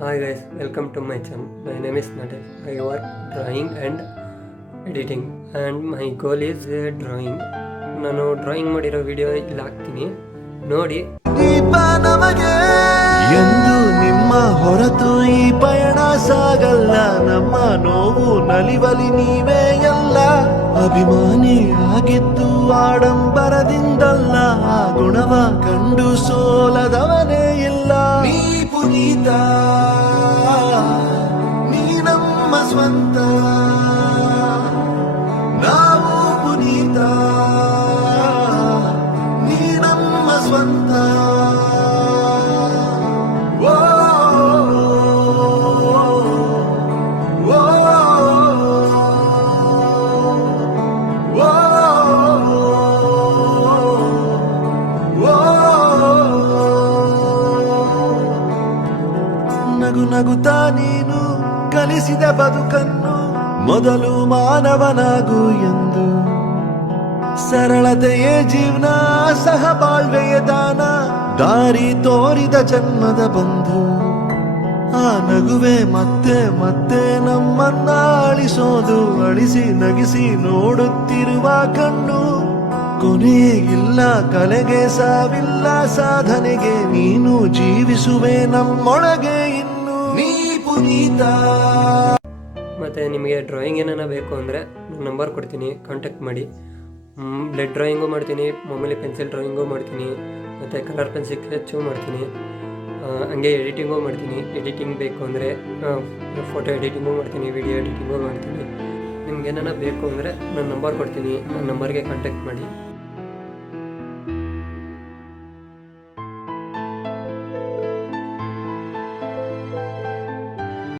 Hi guys, welcome to my channel. My name is Nadesh. I work drawing and editing and my goal is drawing. ನಾನು drawing ಮಾಡಿರೋ video ಇಲ್ಲಿ ಹಾಕ್ತೀನಿ ನೋಡಿ. ದೀಪ ನಮಗೆ ಎಂದು ನಿಮ್ಮ ಹೊರತು ಈ ಪಯಣ ಸಾಗಲ್ಲ. ನಮ್ಮ ನೋವು ನಲಿವಲಿ ನೀವೇ ಎಲ್ಲ. ಅಭಿಮಾನಿ ಆಗಿದ್ದು ಆಡಂಬರದಿಂದಲ್ಲ, ಆ ಗುಣವ ಕಂಡು ಸೋಲದವನೇ ಇಲ್ಲ. ನೀ ಪುನೀತ, ನೀ ನಮ್ಮ ಸ್ವಂತ, ನಾವು ಪುನೀತ, ನೀ ನಮ್ಮ ಸ್ವಂತ. ನಗು ನಗುತ್ತಾ ನೀನು ಕಲಿಸಿದ ಬದುಕನ್ನು, ಮೊದಲು ಮಾನವನಾಗು ಎಂದು. ಸರಳತೆಯೇ ಜೀವನ, ಸಹಬಾಳ್ವೆಯ ದಾನ, ದಾರಿ ತೋರಿದ ಜನ್ಮದ ಬಂಧು. ಆ ನಗುವೆ ಮತ್ತೆ ಮತ್ತೆ ನಮ್ಮನ್ನ ಅಳಿಸೋದು, ಅಳಿಸಿ ನಗಿಸಿ ನೋಡುತ್ತಿರುವ ಕಣ್ಣು. ಕೊನೆಯೇ ಇಲ್ಲ ಕಲೆಗೆ, ಸಾವಿಲ್ಲ ಸಾಧನೆಗೆ, ನೀನು ಜೀವಿಸುವೆ ನಮ್ಮೊಳಗೆ ಇನ್ನು. ನೀ ಪುನೀತ. ಮತ್ತು ನಿಮಗೆ ಡ್ರಾಯಿಂಗ್ ಏನಾರ ಬೇಕು ಅಂದರೆ ನಾನು ನಂಬರ್ ಕೊಡ್ತೀನಿ, ಕಾಂಟ್ಯಾಕ್ಟ್ ಮಾಡಿ. ಬ್ಲಡ್ ಡ್ರಾಯಿಂಗು ಮಾಡ್ತೀನಿ, ಮಾಮೂಲಿ ಪೆನ್ಸಿಲ್ ಡ್ರಾಯಿಂಗು ಮಾಡ್ತೀನಿ, ಮತ್ತು ಕಲರ್ ಪೆನ್ಸಿಲ್ ಸ್ಕೆಚ್ಚು ಮಾಡ್ತೀನಿ. ಹಂಗೆ ಎಡಿಟಿಂಗು ಮಾಡ್ತೀನಿ. ಎಡಿಟಿಂಗ್ ಬೇಕು ಅಂದರೆ ಫೋಟೋ ಎಡಿಟಿಂಗು ಮಾಡ್ತೀನಿ, ವಿಡಿಯೋ ಎಡಿಟಿಂಗು ಮಾಡ್ತೀನಿ. ನಿಮ್ಗೆ ಏನಾರ ಬೇಕು ಅಂದರೆ ನಾನು ನಂಬರ್ ಕೊಡ್ತೀನಿ, ನನ್ನ ನಂಬರ್ಗೆ ಕಾಂಟ್ಯಾಕ್ಟ್ ಮಾಡಿ.